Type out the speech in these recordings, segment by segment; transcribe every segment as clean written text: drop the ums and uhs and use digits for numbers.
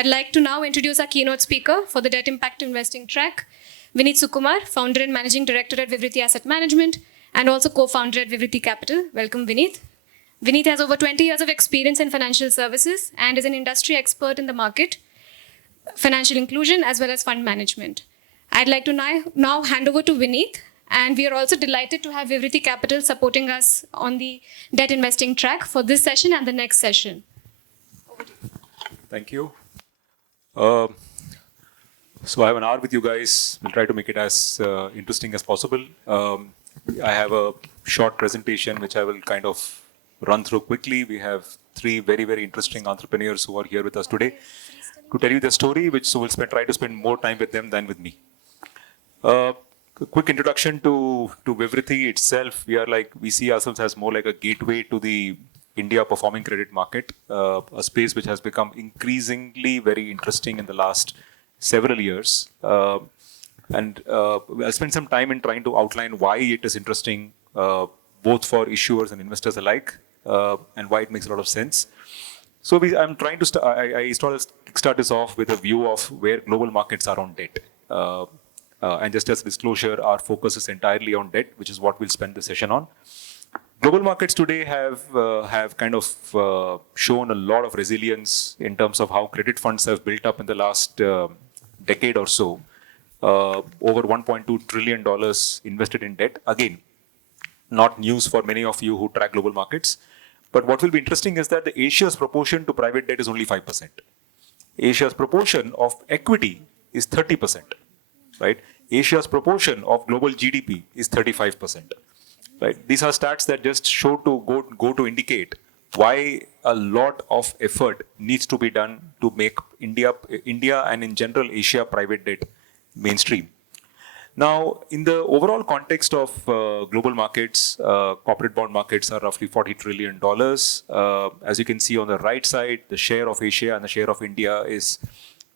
I'd like to now introduce our keynote speaker for the Debt Impact Investing track, Vineet Sukumar, founder and managing director at Vivriti Asset Management, and also co-founder at Vivriti Capital. Welcome, Vineet. Vineet has over 20 years of experience in financial services and is an industry expert in the market, financial inclusion, as well as fund management. I'd like to now hand over to Vineet, and we are also delighted to have Vivriti Capital supporting us on the debt investing track for this session and the next session. Thank you. So I have an hour with you guys. We'll try to make it as interesting as possible. I have a short presentation which I will kind of run through quickly. We have three very, very interesting entrepreneurs who are here with us today to tell you their story, so we'll try to spend more time with them than with me. A quick introduction to Vivriti itself. We see ourselves as more like a gateway to the India performing credit market, a space which has become increasingly very interesting in the last several years. And I'll spend some time in trying to outline why it is interesting, both for issuers and investors alike, and why it makes a lot of sense. So I'm trying to kickstart this off with a view of where global markets are on debt. And just as a disclosure, our focus is entirely on debt, which is what we'll spend the session on. Global markets today have kind of shown a lot of resilience in terms of how credit funds have built up in the last decade or so. Over $1.2 trillion invested in debt. Again, not news for many of you who track global markets. But what will be interesting is that the Asia's proportion to private debt is only 5%. Asia's proportion of equity is 30%. Right? Asia's proportion of global GDP is 35%. Right? These are stats that just show to go to indicate why a lot of effort needs to be done to make India and in general Asia private debt mainstream. Now, in the overall context of global markets, corporate bond markets are roughly $40 trillion. As you can see on the right side, the share of Asia and the share of India is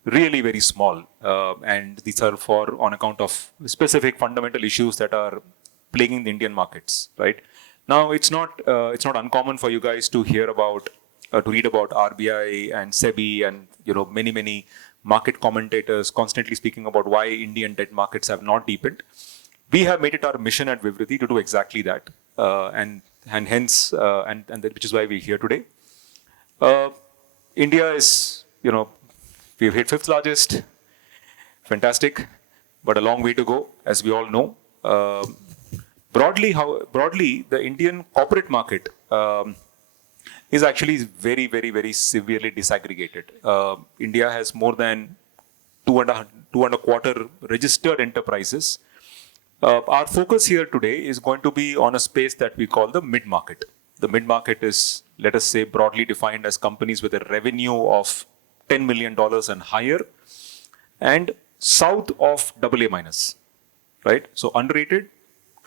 really very small. And these are on account of specific fundamental issues that are plaguing the Indian markets, right? Now, it's not uncommon for you guys to hear about, to read about RBI and SEBI and many market commentators constantly speaking about why Indian debt markets have not deepened. We have made it our mission at Vivriti to do exactly that, and hence which is why we're here today. India is, we've hit fifth largest, fantastic, but a long way to go, as we all know. Broadly, the Indian corporate market is actually very, very, very severely disaggregated. India has more than two and a quarter registered enterprises. Our focus here today is going to be on a space that we call the mid-market. The mid-market is, let us say, broadly defined as companies with a revenue of $10 million and higher and south of AA-, right? So unrated,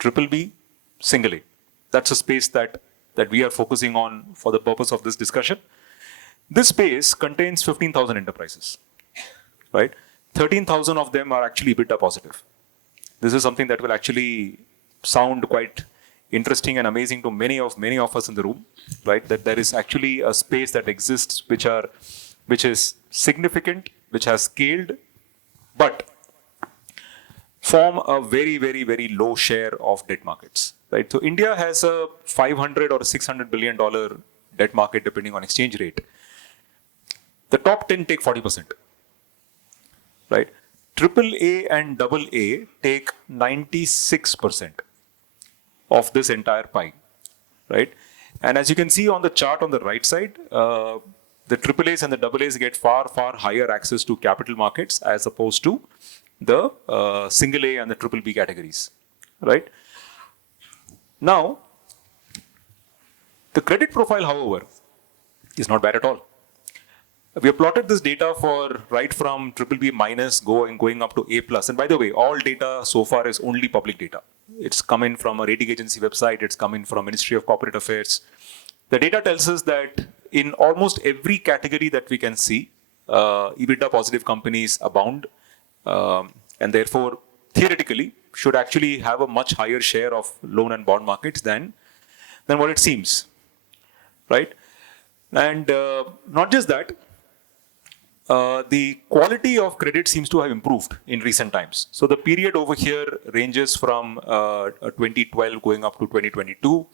BBB, single A. That's a space that we are focusing on for the purpose of this discussion. This space contains 15,000 enterprises, right? 13,000 of them are actually EBITDA positive. This is something that will actually sound quite interesting and amazing to many of us in the room, right? That there is actually a space that exists which is significant, which has scaled, but form a very, very, very low share of debt markets, right? So India has a $500 or $600 billion debt market depending on exchange rate. The top 10 take 40%, right? AAA and AA take 96% of this entire pie, right? And as you can see on the chart on the right side, the AAAs and the AAs get far, far higher access to capital markets as opposed to the single A and the BBB categories, right? Now, the credit profile, however, is not bad at all. We have plotted this data for right from BBB minus going up to A plus. And by the way, all data so far is only public data. It's coming from a rating agency website. It's coming from Ministry of Corporate Affairs. The data tells us that in almost every category that we can see, EBITDA positive companies abound. And therefore, theoretically, should actually have a much higher share of loan and bond markets than what it seems, right? And not just that, the quality of credit seems to have improved in recent times. So the period over here ranges from 2012 going up to 2022.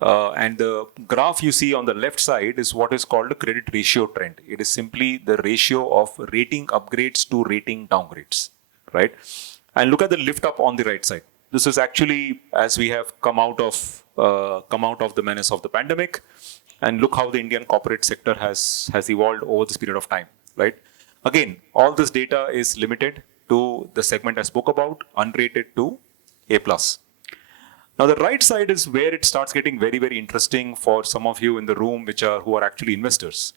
And the graph you see on the left side is what is called a credit ratio trend. It is simply the ratio of rating upgrades to rating downgrades, right? And look at the lift up on the right side. This is actually as we have come out of the menace of the pandemic, and look how the Indian corporate sector has evolved over this period of time, right? Again, all this data is limited to the segment I spoke about, unrated to A+. Now, the right side is where it starts getting very, very interesting for some of you in the room who are actually investors,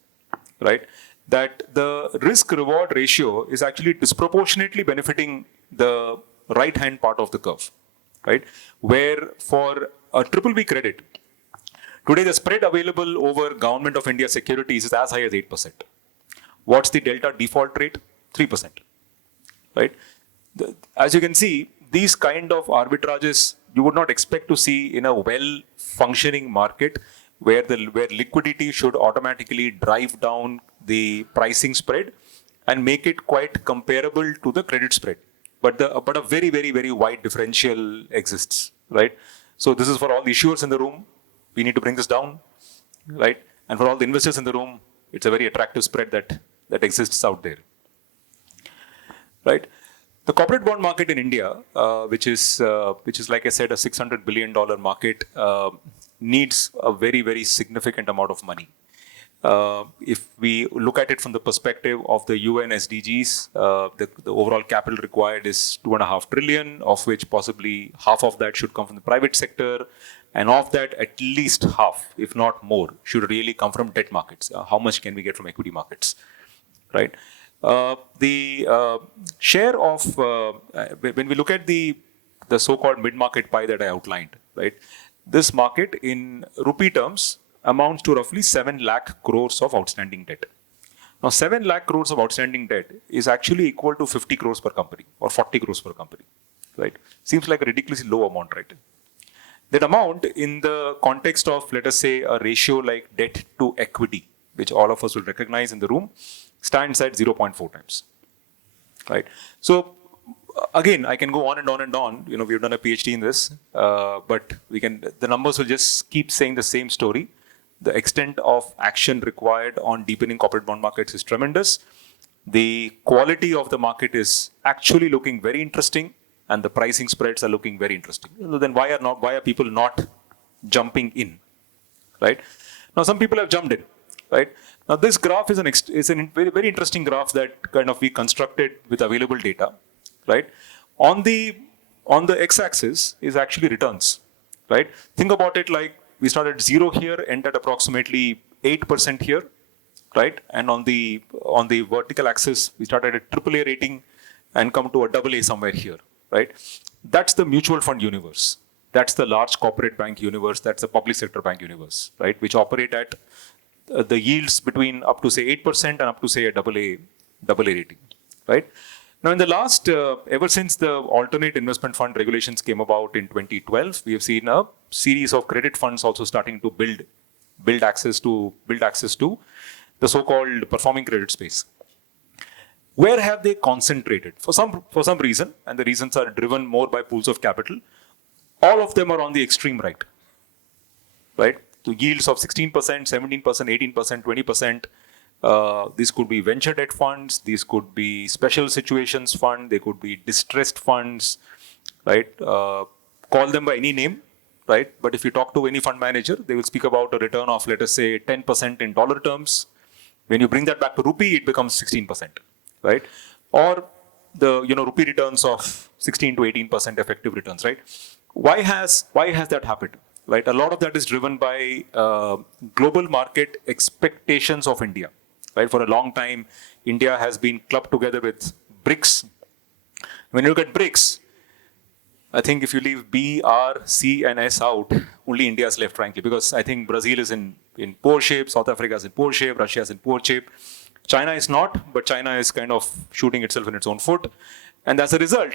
right? That the risk-reward ratio is actually disproportionately benefiting the right-hand part of the curve, right? Where for a BBB credit, today the spread available over Government of India securities is as high as 8%. What's the delta default rate? 3%, right? As you can see, these kind of arbitrages you would not expect to see in a well-functioning market where liquidity should automatically drive down the pricing spread and make it quite comparable to the credit spread. But a very, very, very wide differential exists, right? So this is for all the issuers in the room. We need to bring this down, right? And for all the investors in the room, it's a very attractive spread that exists out there, right? The corporate bond market in India, which is like I said, a $600 billion market, needs a very, very significant amount of money. If we look at it from the perspective of the UN SDGs, the overall capital required is 2.5 trillion, of which possibly half of that should come from the private sector. And of that, at least half, if not more, should really come from debt markets. How much can we get from equity markets, right? The share of, when we look at the so-called mid-market pie that I outlined, right? This market in rupee terms amounts to roughly 7 lakh crores of outstanding debt. Now, 7 lakh crores of outstanding debt is actually equal to 50 crores per company or 40 crores per company, right? Seems like a ridiculously low amount, right? That amount in the context of, let us say, a ratio like debt to equity, which all of us will recognize in the room, stands at 0.4 times, right? So again, I can go on and on and on. You know, we've done a PhD in this, but the numbers will just keep saying the same story. The extent of action required on deepening corporate bond markets is tremendous. The quality of the market is actually looking very interesting, and the pricing spreads are looking very interesting. Then why are people not jumping in, right? Now, some people have jumped in, right? Now, this graph is a very, very interesting graph that kind of we constructed with available data, right? On the x-axis is actually returns, right? Think about it like we start at 0 here, end at approximately 8% here, right? And on the vertical axis, we started at AAA rating and come to a AA somewhere here, right? That's the mutual fund universe. That's the large corporate bank universe. That's the public sector bank universe, right? Which operate at the yields between up to say 8% and up to say a AA rating, right? Now, in the last, ever since the alternate investment fund regulations came about in 2012, we have seen a series of credit funds also starting to build access to the so-called performing credit space. Where have they concentrated? For some reason, and the reasons are driven more by pools of capital. All of them are on the extreme right, right? To yields of 16%, 17%, 18%, 20%. These could be venture debt funds. These could be special situations fund. They could be distressed funds, right? Call them by any name, right? But if you talk to any fund manager, they will speak about a return of, let us say, 10% in dollar terms. When you bring that back to rupee, it becomes 16%, right? Or the rupee returns of 16 to 18% effective returns, right? Why has that happened? Right, a lot of that is driven by global market expectations of India. Right, for a long time, India has been clubbed together with BRICS. When you look at BRICS, I think if you leave B, R, C, and S out, only India is left, frankly, because I think Brazil is in poor shape, South Africa is in poor shape, Russia is in poor shape. China is not, but China is kind of shooting itself in its own foot. And as a result,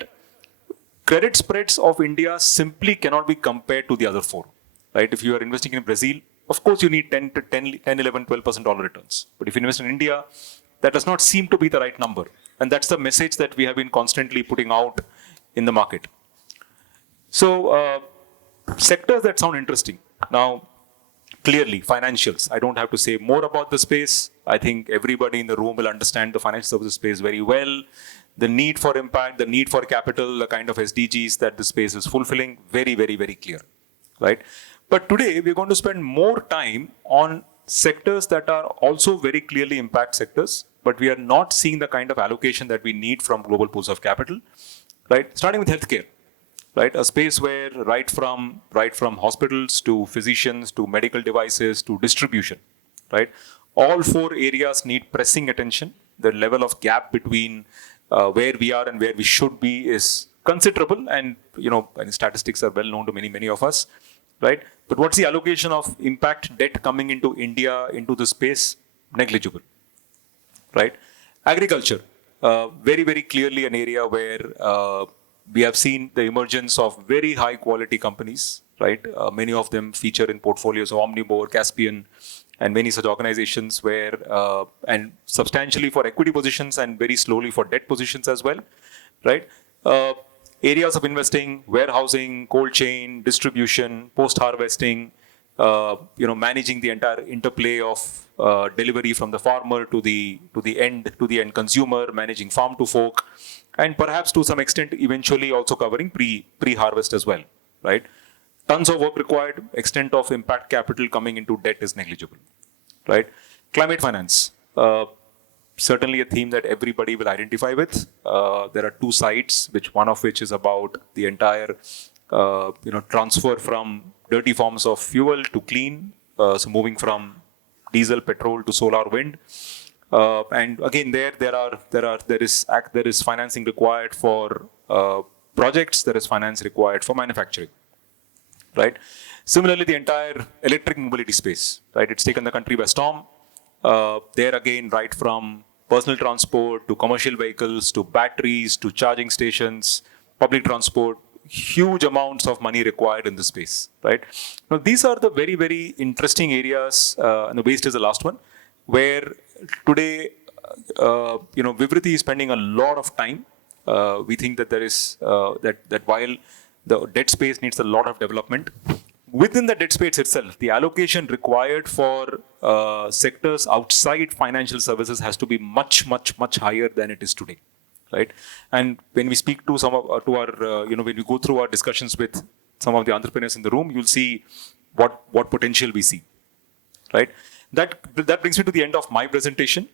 credit spreads of India simply cannot be compared to the other four. Right? If you are investing in Brazil, of course you need 10, 11, 12% dollar returns. But if you invest in India, that does not seem to be the right number. And that's the message that we have been constantly putting out in the market. So, sectors that sound interesting. Now, clearly, financials. I don't have to say more about the space. I think everybody in the room will understand the financial services space very well. The need for impact, the need for capital, the kind of SDGs that the space is fulfilling, very, very, very clear, right? But today, we're going to spend more time on sectors that are also very clearly impact sectors, but we are not seeing the kind of allocation that we need from global pools of capital, right? Starting with healthcare. Right, a space where right from hospitals to physicians to medical devices to distribution, right, all four areas need pressing attention. The level of gap between where we are and where we should be is considerable, and and statistics are well known to many of us, right? But what's the allocation of impact debt coming into India into the space? Negligible, right? Agriculture, very clearly an area where we have seen the emergence of very high quality companies, right? Many of them feature in portfolios of Omnivore, Caspian, and many such organizations where, and substantially for equity positions and very slowly for debt positions as well, right? Areas of investing, warehousing, cold chain, distribution, post-harvesting, managing the entire interplay of delivery from the farmer to the end consumer, managing farm to fork, and perhaps to some extent eventually also covering pre-harvest as well, right? Tons of work required, extent of impact capital coming into debt is negligible, right? Climate finance, certainly a theme that everybody will identify with. There are two sides, one of which is about the entire transfer from dirty forms of fuel to clean, so moving from diesel, petrol to solar, wind. And again, there is financing required for projects. There is finance required for manufacturing, right? Similarly, the entire electric mobility space, right? It's taken the country by storm. There again, right from personal transport to commercial vehicles to batteries to charging stations, public transport, huge amounts of money required in this space, right? Now, these are the very interesting areas, and the waste is the last one, where today, Vivriti is spending a lot of time. We think that there is that while the debt space needs a lot of development, within the debt space itself, the allocation required for sectors outside financial services has to be much higher than it is today, right? And when we speak to when we go through our discussions with some of the entrepreneurs in the room, you'll see what potential we see, right? That brings me to the end of my presentation.